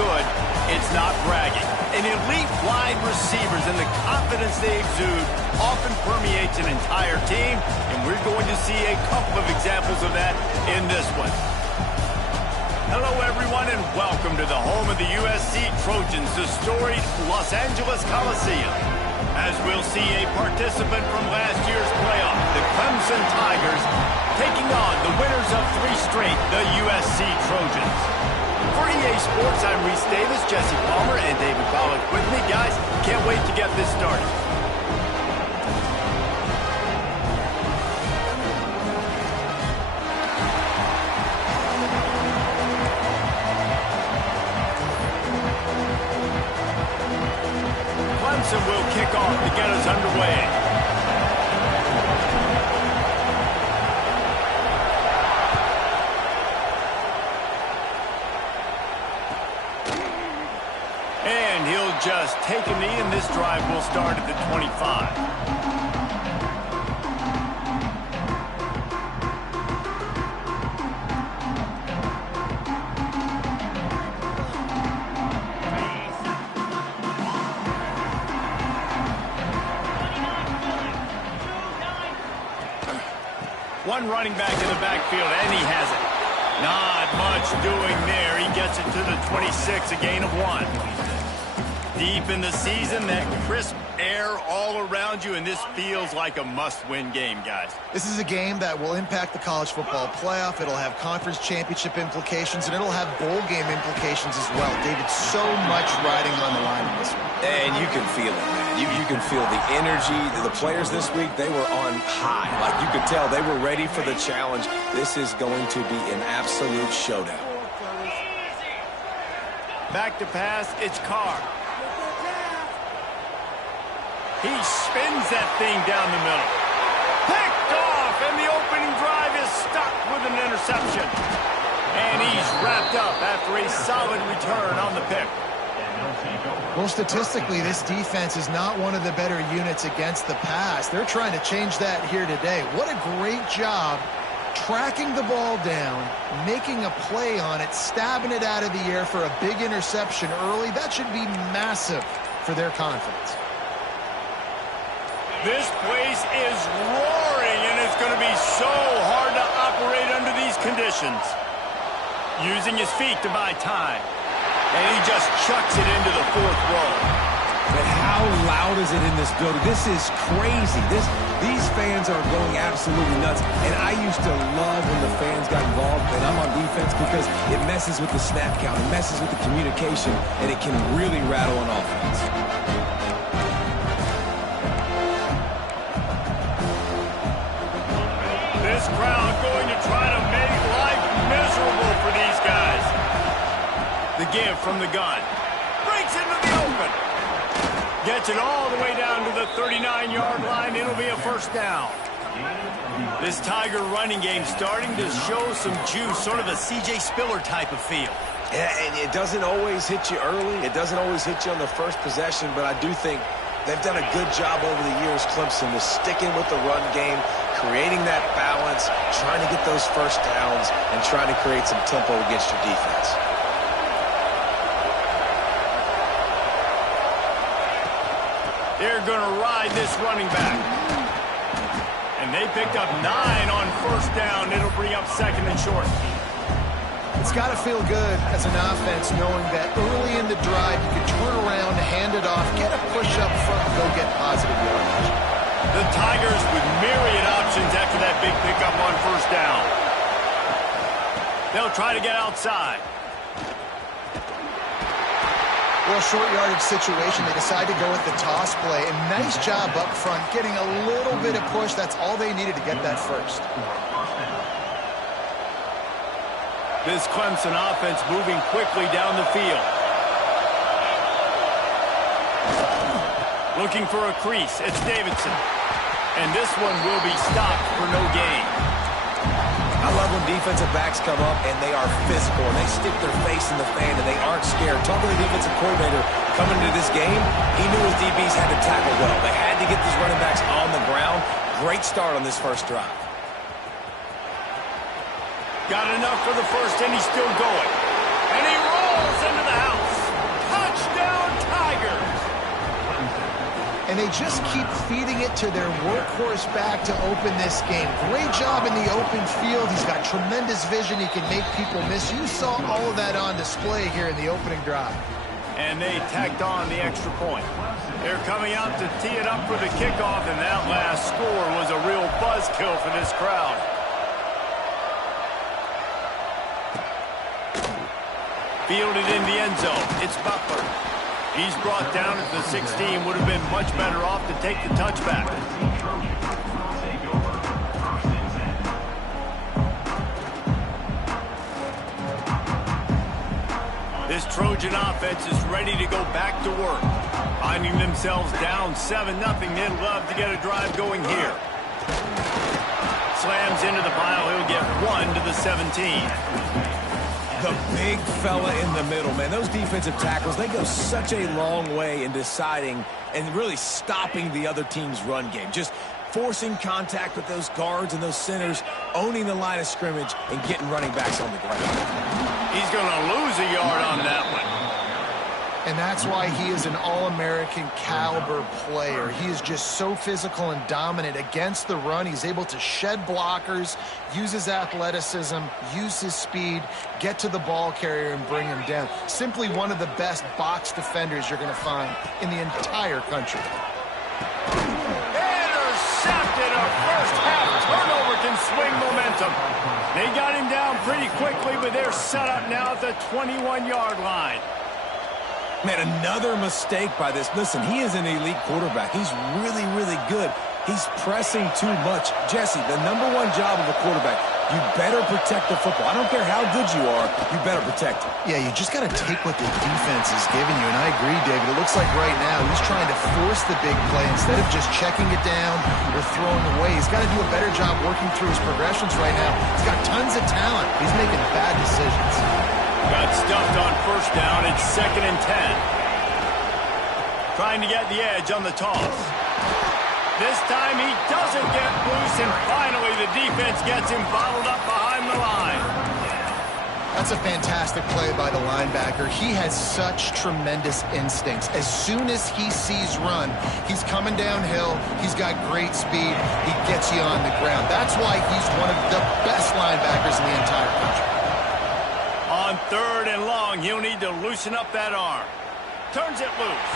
good, it's not bragging. An elite wide receivers and the confidence they exude often permeates an entire team, and we're going to see a couple of examples of that in this one. Hello, everyone, and welcome to the home of the USC Trojans, the storied Los Angeles Coliseum. As we'll see a participant from last year's playoff, the Clemson Tigers, taking on the winners of 3 straight, the USC Trojans. For EA Sports, I'm Reese Davis, Jesse Palmer, and David Pollack with me. Guys, can't wait to get this started. Clemson will kick off to get us underway. And he'll just take a knee, and this drive will start at the 25. One running back in the backfield, and he has it. Not much doing there. He gets it to the 26, a gain of 1. Deep in the season, that crisp air all around you, and this feels like a must-win game, guys. This is a game that will impact the college football playoff. It'll have conference championship implications, and it'll have bowl game implications as well. David, so much riding on the line in this one. And you can feel it, man. You can feel the energy. The players this week, they were on high. Like, you could tell they were ready for the challenge. This is going to be an absolute showdown. Back to pass, it's Carr. He spins that thing down the middle. Picked off, and the opening drive is stuck with an interception. And he's wrapped up after a solid return on the pick. Well, statistically, this defense is not one of the better units against the pass. They're trying to change that here today. What a great job tracking the ball down, making a play on it, stabbing it out of the air for a big interception early. That should be massive for their confidence. This place is roaring, and it's going to be so hard to operate under these conditions. Using his feet to buy time. And he just chucks it into the 4th row. But how loud is it in this building? This is crazy. These fans are going absolutely nuts. And I used to love when the fans got involved, and I'm on defense, because it messes with the snap count. It messes with the communication, and it can really rattle an offense. This crowd going to try to make life miserable for these guys. The give from the gun. Breaks into the open. Gets it all the way down to the 39-yard line. It'll be a first down. This Tiger running game starting to show some juice, sort of a C.J. Spiller type of feel. Yeah, and it doesn't always hit you early. It doesn't always hit you on the first possession, but I do think they've done a good job over the years, Clemson, with sticking with the run game, creating that balance, trying to get those first downs, and trying to create some tempo against your defense. They're going to ride this running back. And they picked up 9 on first down. It'll bring up 2nd and short. It's got to feel good as an offense knowing that early in the drive you can turn around, hand it off, get a push up front, and go get positive yardage. The Tigers with myriad options after that big pickup on first down. They'll try to get outside. Well, short yardage situation, they decide to go with the toss play, and nice job up front, getting a little bit of push. That's all they needed to get that first. This Clemson offense moving quickly down the field. Looking for a crease, it's Davidson. And this one will be stopped for no gain. I love when defensive backs come up and they are physical and they stick their face in the fan and they aren't scared. Talking to the defensive coordinator coming into this game, he knew his DBs had to tackle well. They had to get these running backs on the ground. Great start on this first drive. Got enough for the first, and he's still going. And he rolls into the house. and they just keep feeding it to their workhorse back to open this game. Great job in the open field. He's got tremendous vision. He can make people miss. You saw all of that on display here in the opening drive. And they tacked on the extra point. They're coming out to tee it up for the kickoff, and that last score was a real buzzkill for this crowd. Fielded in the end zone. It's Butler. He's brought down at the 16. Would have been much better off to take the touchback. This Trojan offense is ready to go back to work. Finding themselves down 7-0. They'd love to get a drive going here. Slams into the pile. He'll get 1 to the 17. The big fella in the middle, man. Those defensive tackles, they go such a long way in deciding and really stopping the other team's run game. Just forcing contact with those guards and those centers, owning the line of scrimmage, and getting running backs on the ground. He's going to lose a yard on that one. And that's why he is an All-American caliber player. He is just so physical and dominant against the run. He's able to shed blockers, use his athleticism, use his speed, get to the ball carrier and bring him down. Simply one of the best box defenders you're going to find in the entire country. Intercepted. A first half turnover can swing momentum. They got him down pretty quickly, but they're set up now at the 21-yard line. Man, another mistake by this. Listen, he is an elite quarterback. He's really, really good. He's pressing too much. Jesse, the #1 job of a quarterback, you better protect the football. I don't care how good you are, you better protect it. Yeah, you just got to take what the defense is giving you. And I agree, David. It looks like right now he's trying to force the big play instead of just checking it down or throwing away. He's got to do a better job working through his progressions right now. He's got tons of talent. He's making bad decisions. Got stuffed on first down. It's 2nd and 10. Trying to get the edge on the toss. This time he doesn't get loose, and finally the defense gets him bottled up behind the line. That's a fantastic play by the linebacker. He has such tremendous instincts. As soon as he sees run, he's coming downhill. He's got great speed. He gets you on the ground. That's why he's one of the best linebackers in the entire country. On 3rd and long, he'll need to loosen up that arm. Turns it loose.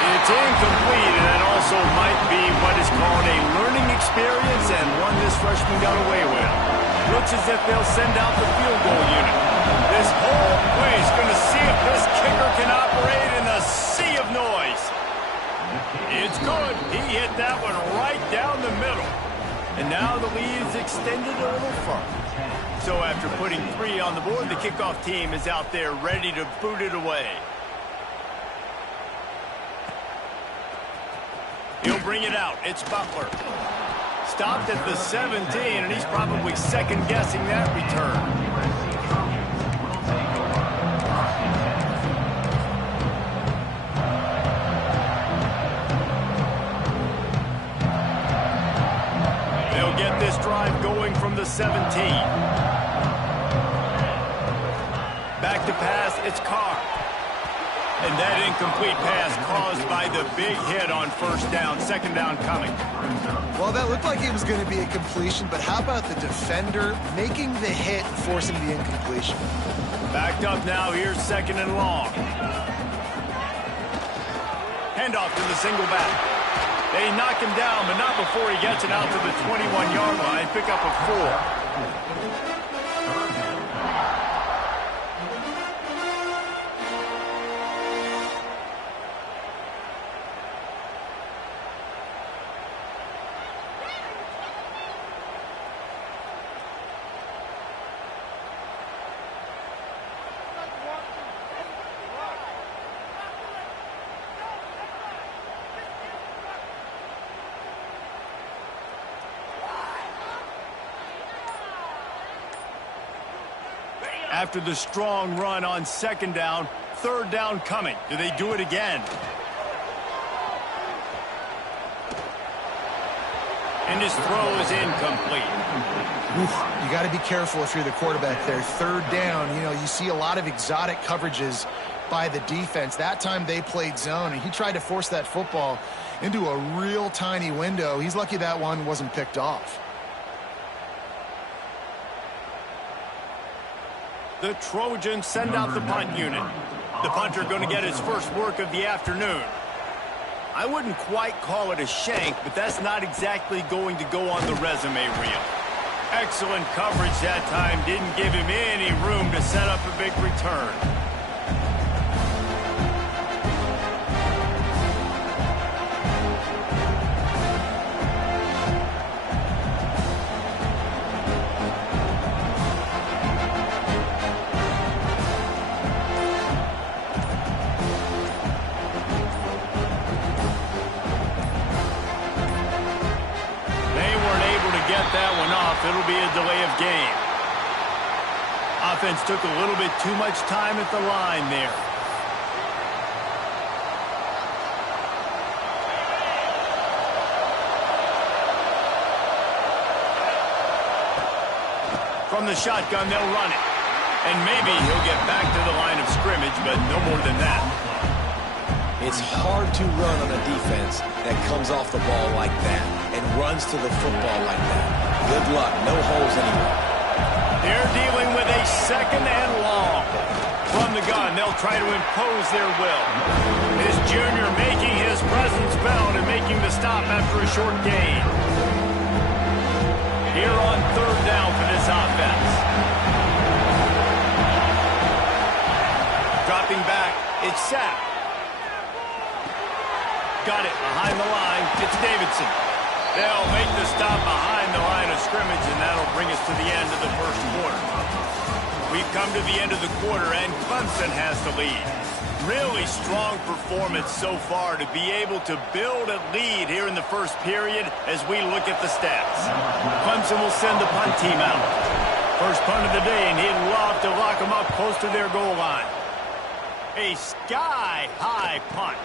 It's incomplete, and that also might be what is called a learning experience, and one this freshman got away with. Looks as if they'll send out the field goal unit. This whole place going to see if this kicker can operate in the sea of noise. It's good. He hit that one right down the middle. And now the lead is extended a little further. So after putting 3 on the board, the kickoff team is out there ready to boot it away. He'll bring it out. It's Butler. Stopped at the 17, and he's probably second-guessing that return. They'll get this drive going from the 17. Back to pass, it's Carr. And that incomplete pass caused by the big hit on first down. 2nd down coming. Well, that looked like it was going to be a completion, but how about the defender making the hit and forcing the incompletion? Backed up now. Here's 2nd and long. Handoff to the single back. They knock him down, but not before he gets it out to the 21-yard line. Pick up a 4. After the strong run on 2nd down, 3rd down coming. Do they do it again? And his throw is incomplete. Oof, you got to be careful if you're the quarterback there. 3rd down, you know, you see a lot of exotic coverages by the defense. That time they played zone, and he tried to force that football into a real tiny window. He's lucky that one wasn't picked off. The Trojans send out the punt unit. The punter going to get his first work of the afternoon. I wouldn't quite call it a shank, but that's not exactly going to go on the resume reel. Excellent coverage that time. Didn't give him any room to set up a big return. That one off. It'll be a delay of game. Offense took a little bit too much time at the line there. From the shotgun, they'll run it. And maybe he'll get back to the line of scrimmage, but no more than that. It's hard to run on a defense that comes off the ball like that and runs to the football like that. Good luck. No holes anywhere. They're dealing with a second and long. From the gun, they'll try to impose their will. This junior making his presence felt and making the stop after a short gain. Here on third down for this offense. Dropping back, it's sacked. Got it behind the line. It's Davidson. They'll make the stop behind the line of scrimmage, and that'll bring us to the end of the first quarter. We've come to the end of the quarter, and Clemson has the lead. Really strong performance so far to be able to build a lead here in the first period as we look at the stats. Clemson will send the punt team out. First punt of the day, and he'd love to lock them up close to their goal line. A sky-high punt.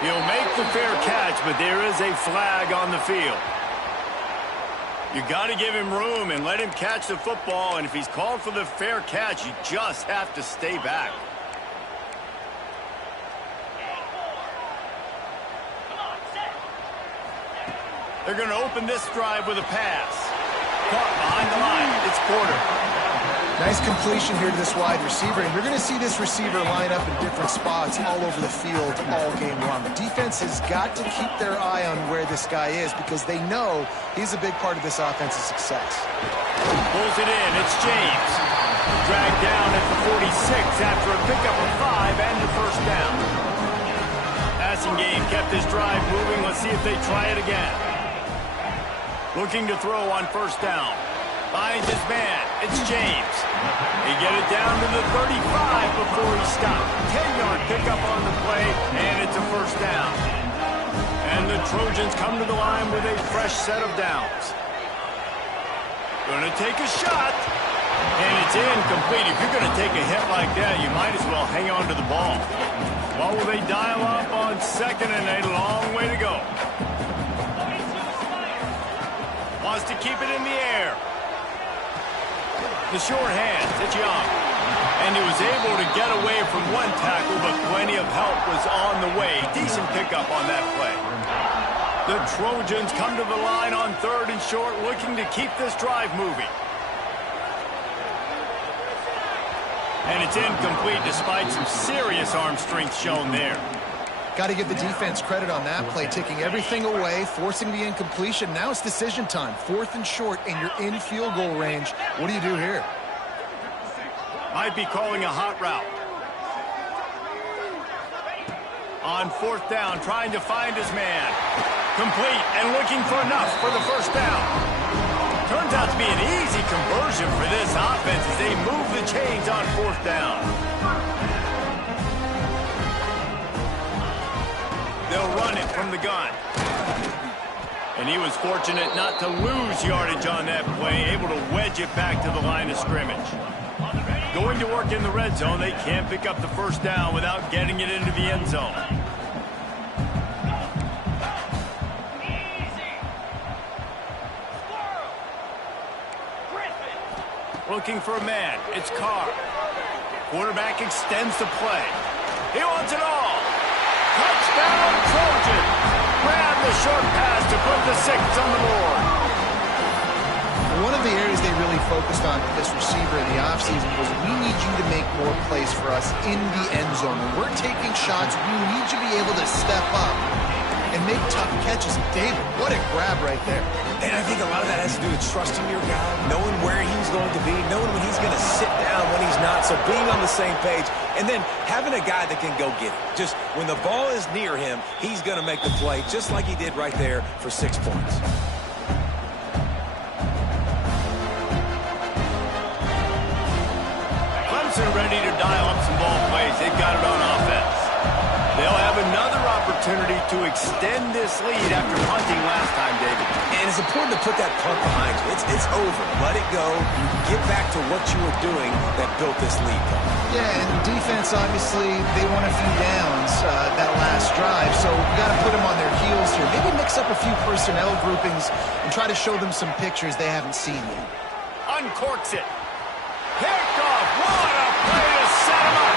He'll make the fair catch, but there is a flag on the field. You got to give him room and let him catch the football, and if he's called for the fair catch, you just have to stay back. They're going to open this drive with a pass. Caught behind the line. It's Porter. Nice completion here to this wide receiver, and you're going to see this receiver line up in different spots all over the field all game long. The defense has got to keep their eye on where this guy is because they know he's a big part of this offense's success. Pulls it in. It's James. Dragged down at the 46 after a pickup of 5 and the first down. Passing game kept this drive moving. Let's see if they try it again. Looking to throw on first down. Finds his man. It's James. He get it down to the 35 before he stopped. 10-yard pickup on the play, and it's a first down. And the Trojans come to the line with a fresh set of downs. Going to take a shot. And it's incomplete. If you're going to take a hit like that, you might as well hang on to the ball. Well, will they dial up on second and a long way to go? Wants to keep it in the air. The short hands, it's Young. And he was able to get away from one tackle, but plenty of help was on the way. Decent pickup on that play. The Trojans come to the line on third and short, looking to keep this drive moving. And it's incomplete despite some serious arm strength shown there. Got to give the defense credit on that play, taking everything away, forcing the incompletion. Now it's decision time. Fourth and short, and you're in field goal range. What do you do here? Might be calling a hot route. On fourth down, trying to find his man. Complete and looking for enough for the first down. Turns out to be an easy conversion for this offense as they move the chains on fourth down. They'll run it from the gun. And he was fortunate not to lose yardage on that play, able to wedge it back to the line of scrimmage. Going to work in the red zone, they can't pick up the first down without getting it into the end zone. Looking for a man. It's Carr. Quarterback extends the play. He wants it all. Touchdown, Trojan. Grab the short pass to put the 6 on the board. One of the areas they really focused on with this receiver in the offseason was we need you to make more plays for us in the end zone. When we're taking shots, we need you to be able to step up and make tough catches. David, what a grab right there. And I think a lot of that has to do with trusting your guy, knowing where he's going to be, knowing when he's going to sit down, when he's not. So being on the same page, and then having a guy that can go get it. Just when the ball is near him, he's going to make the play, just like he did right there for 6 points. Clemson ready to dial up some ball plays. They've got it on offense. They'll have another opportunity to extend this lead after punting last time, David. And it's important to put that punt behind you. It's over. Let it go. Get back to what you were doing that built this lead. Yeah, and defense, obviously, they won a few downs that last drive, so we got to put them on their heels here. Maybe mix up a few personnel groupings and try to show them some pictures they haven't seen yet. Uncorks it. Picked off. What a play to set him up.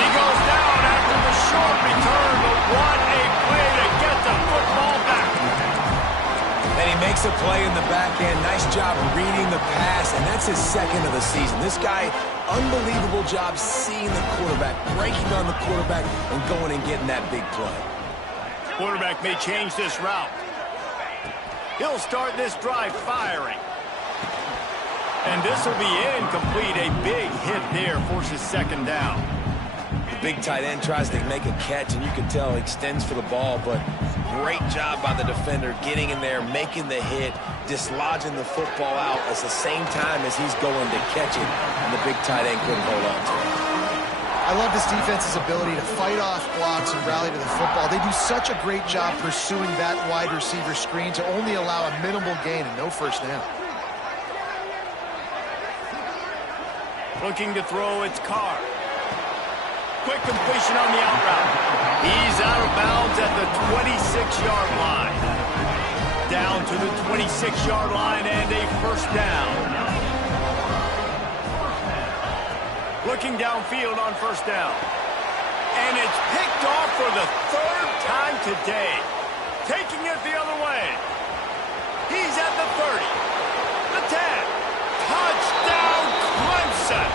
He goes down after the short return, but what a play to get the football back. And he makes a play in the back end. Nice job reading the pass, and that's his 2nd of the season. This guy, unbelievable job seeing the quarterback, breaking on the quarterback, and going and getting that big play. Quarterback may change this route. He'll start this drive firing. And this will be incomplete. A big hit there forces 2nd down. The big tight end tries to make a catch, and you can tell he extends for the ball, but great job by the defender getting in there, making the hit, dislodging the football out at the same time as he's going to catch it, and the big tight end couldn't hold on to it. I love this defense's ability to fight off blocks and rally to the football. They do such a great job pursuing that wide receiver screen to only allow a minimal gain and no 1st down. Looking to throw, it's Carr. Quick completion on the out route. He's out of bounds at the 26-yard line. Down to the 26-yard line and a 1st down. Looking downfield on 1st down. And it's picked off for the 3rd time today. Taking it the other way. He's at the 30. The 10. Touchdown, Clemson.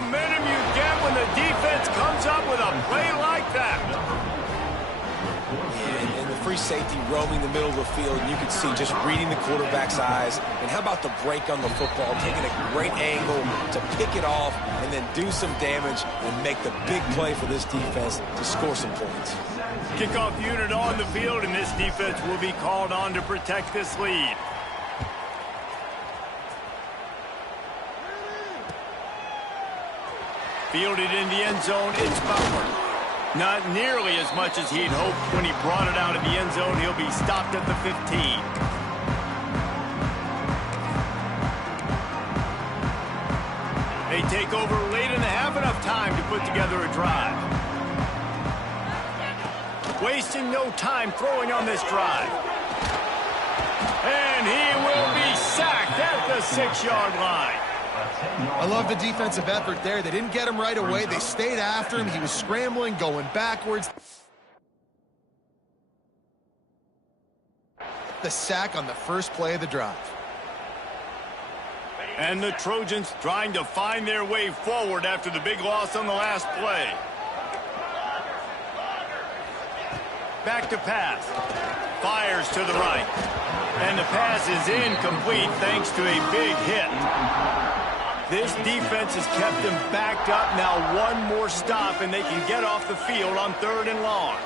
Momentum you get when the defense comes up with a play like that. And the free safety roaming the middle of the field, and you can see just reading the quarterback's eyes. And how about the break on the football, taking a great angle to pick it off and then do some damage and make the big play for this defense to score some points. Kickoff unit on the field, and this defense will be called on to protect this lead. Fielded in the end zone, it's Butler. Not nearly as much as he'd hoped when he brought it out of the end zone. He'll be stopped at the 15. They take over late in the half, enough time to put together a drive. Wasting no time throwing on this drive. And he will be sacked at the 6-yard line. I love the defensive effort there. They didn't get him right away. They stayed after him. He was scrambling, going backwards. The sack on the first play of the drive. And the Trojans trying to find their way forward after the big loss on the last play. Back to pass. Fires to the right. And the pass is incomplete thanks to a big hit. This defense has kept them backed up. Now one more stop and they can get off the field on 3rd and long.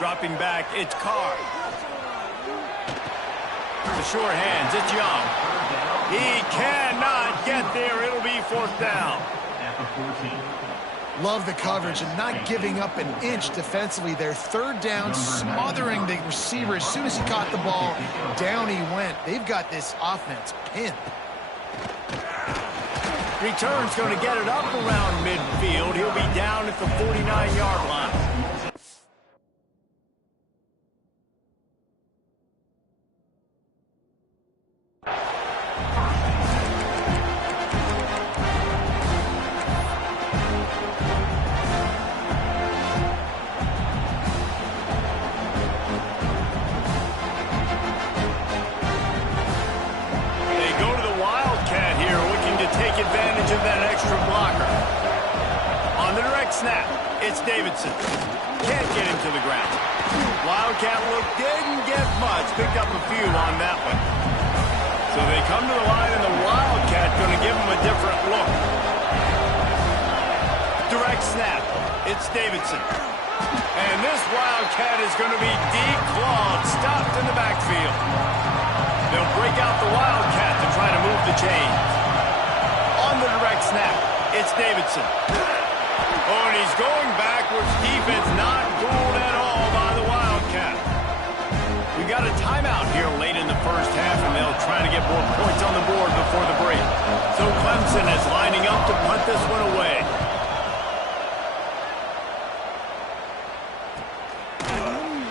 Dropping back, it's Carr. The short hands, it's Young. He cannot get there. It'll be 4th down. Love the coverage and not giving up an inch defensively. Their third down, smothering the receiver. As soon as he caught the ball, down he went. They've got this offense pinned. Return's going to get it up around midfield. He'll be down at the 49-yard line. Advantage of that extra blocker. On the direct snap, it's Davidson. Can't get him to the ground. Wildcat look didn't get much. Picked up a few on that one. So they come to the line, and the Wildcat going to give him a different look. Direct snap, it's Davidson. And this Wildcat is going to be declawed, stopped in the backfield. They'll break out the Wildcat to try to move the chains. On the direct snap, it's Davidson. Oh, and he's going backwards. Defense not fooled at all by the Wildcat. We got a timeout here late in the first half, and they'll try to get more points on the board before the break. So Clemson is lining up to punt this one away.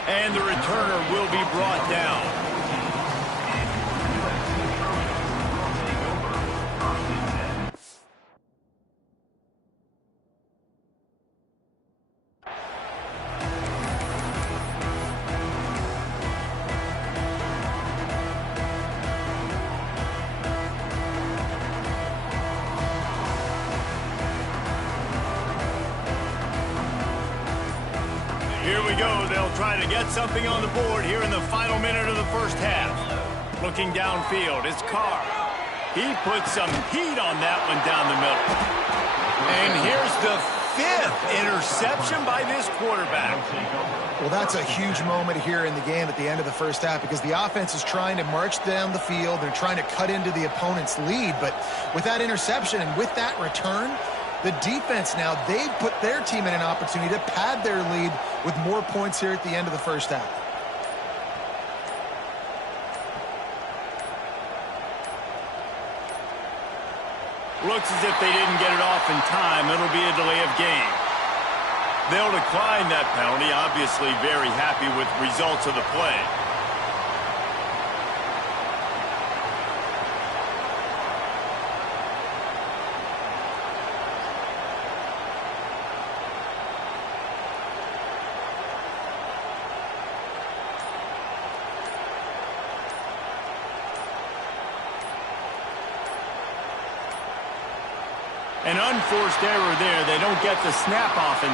And the returner will be brought down. Here we go. They'll try to get something on the board here in the final minute of the first half. Looking downfield, it's Carr. He put some heat on that one down the middle. And here's the 5th interception by this quarterback. Well, that's a huge moment here in the game at the end of the first half because the offense is trying to march down the field. They're trying to cut into the opponent's lead. But with that interception and with that return, the defense now, they've put their team in an opportunity to pad their lead with more points here at the end of the first half. Looks as if they didn't get it off in time. It'll be a delay of game. They'll decline that penalty, obviously very happy with results of the play. An unforced error there. They don't get the snap off in